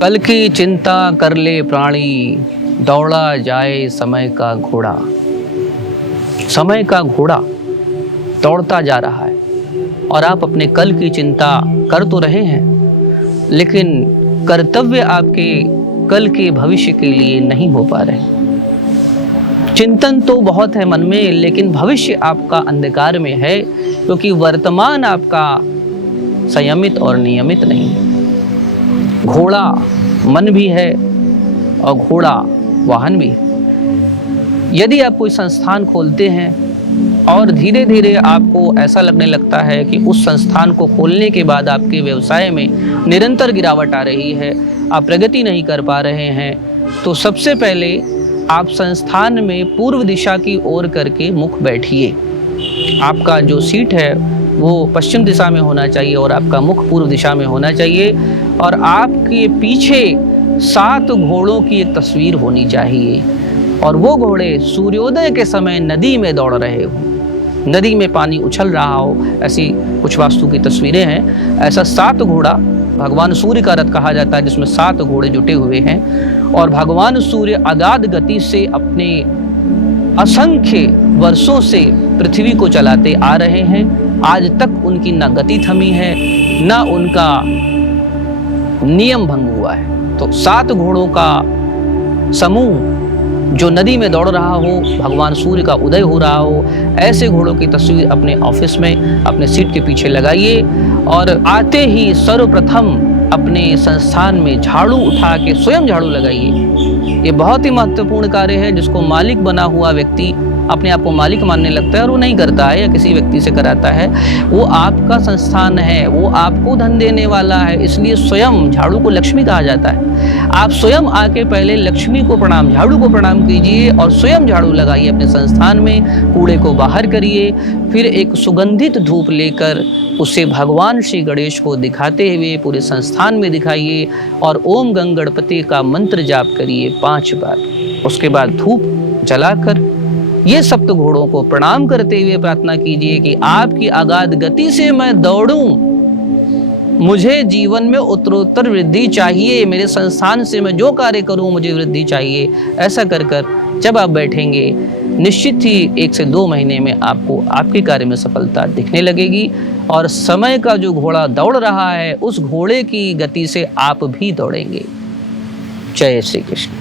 कल की चिंता कर ले प्राणी, दौड़ा जाए समय का घोड़ा। समय का घोड़ा दौड़ता जा रहा है और आप अपने कल की चिंता कर तो रहे हैं, लेकिन कर्तव्य आपके कल के भविष्य के लिए नहीं हो पा रहे। चिंतन तो बहुत है मन में, लेकिन भविष्य आपका अंधकार में है, क्योंकि वर्तमान आपका संयमित और नियमित नहीं है। घोड़ा मन भी है और घोड़ा वाहन भी है। यदि आप कोई संस्थान खोलते हैं और धीरे धीरे आपको ऐसा लगने लगता है कि उस संस्थान को खोलने के बाद आपके व्यवसाय में निरंतर गिरावट आ रही है, आप प्रगति नहीं कर पा रहे हैं, तो सबसे पहले आप संस्थान में पूर्व दिशा की ओर करके मुख बैठिए। आपका जो सीट है वो पश्चिम दिशा में होना चाहिए और आपका मुख पूर्व दिशा में होना चाहिए, और आपके पीछे 7 घोड़ों की एक तस्वीर होनी चाहिए, और वो घोड़े सूर्योदय के समय नदी में दौड़ रहे हो, नदी में पानी उछल रहा हो। ऐसी कुछ वास्तु की तस्वीरें हैं। ऐसा 7 घोड़ा, भगवान सूर्य का रथ कहा जाता है, जिसमें 7 घोड़े जुटे हुए हैं, और भगवान सूर्य अगाध गति से अपने असंख्य वर्षों से पृथ्वी को चलाते आ रहे हैं। आज तक उनकी ना गति थमी है, ना उनका नियम भंग हुआ है। तो 7 घोड़ों का समूह जो नदी में दौड़ रहा हो, भगवान सूर्य का उदय हो रहा हो, ऐसे घोड़ों की तस्वीर अपने ऑफिस में अपने सीट के पीछे लगाइए, और आते ही सर्वप्रथम अपने संस्थान में झाड़ू उठा के स्वयं झाड़ू लगाइए। ये बहुत ही महत्वपूर्ण कार्य है, जिसको मालिक बना हुआ व्यक्ति अपने आप को मालिक मानने लगता है और वो नहीं करता है या किसी व्यक्ति से कराता है। वो आपका संस्थान है, वो आपको धन देने वाला है, इसलिए स्वयं झाड़ू को लक्ष्मी कहा जाता है। आप स्वयं आके पहले लक्ष्मी को प्रणाम, झाड़ू को प्रणाम कीजिए और स्वयं झाड़ू लगाइए अपने संस्थान में, कूड़े को बाहर करिए, फिर एक सुगंधित धूप लेकर उसे भगवान श्री गणेश को दिखाते हुए पूरे संस्थान में दिखाइए, और ओम गंगणपति का मंत्र जाप करिए 5 बार। उसके बाद धूप जलाकर ये 7 घोड़ों को प्रणाम करते हुए प्रार्थना कीजिए कि आपकी अगाध गति से मैं दौड़ूं, मुझे जीवन में उत्तरोत्तर वृद्धि चाहिए, मेरे संस्थान से मैं जो कार्य करूं मुझे वृद्धि चाहिए। ऐसा कर कर जब आप बैठेंगे, निश्चित ही 1 से 2 महीने में आपको आपके कार्य में सफलता दिखने लगेगी, और समय का जो घोड़ा दौड़ रहा है उस घोड़े की गति से आप भी दौड़ेंगे। जय श्री कृष्ण।